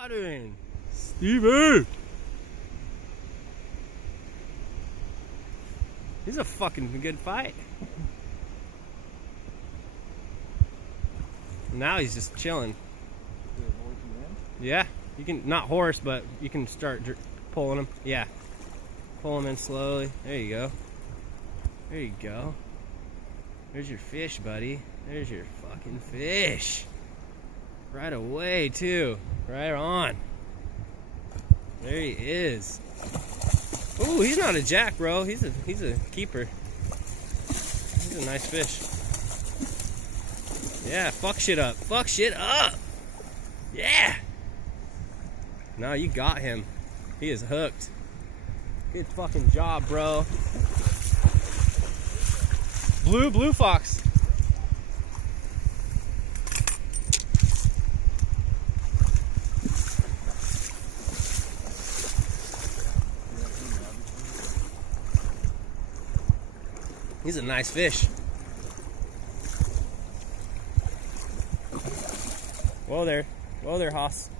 fighting. Stevie! He's a fucking good fight. Now he's just chilling. Yeah, you can, not horse, but you can start pulling him. Yeah. Pull him in slowly. There you go. There you go. There's your fish, buddy. There's your fucking fish. Right away, too. Right on. There he is. Ooh, he's not a jack, bro. He's a keeper. He's a nice fish. Yeah, fuck shit up. Fuck shit up. Yeah. No, you got him. He is hooked. Good fucking job, bro. Blue fox. He's a nice fish. Whoa there, Hoss.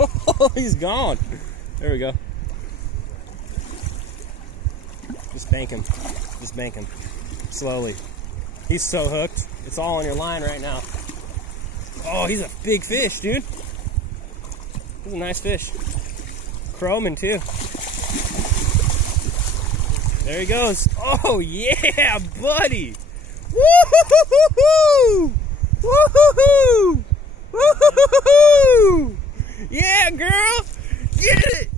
Oh, he's gone. There we go. Just bank him. Just bank him. Slowly. He's so hooked. It's all on your line right now. Oh, he's a big fish, dude. He's a nice fish. Chroman too. There he goes. Oh yeah, buddy. Woo-hoo-hoo-hoo! Woo-hoo-hoo! Woo-hoo-hoo-hoo! Yeah, girl. Get it.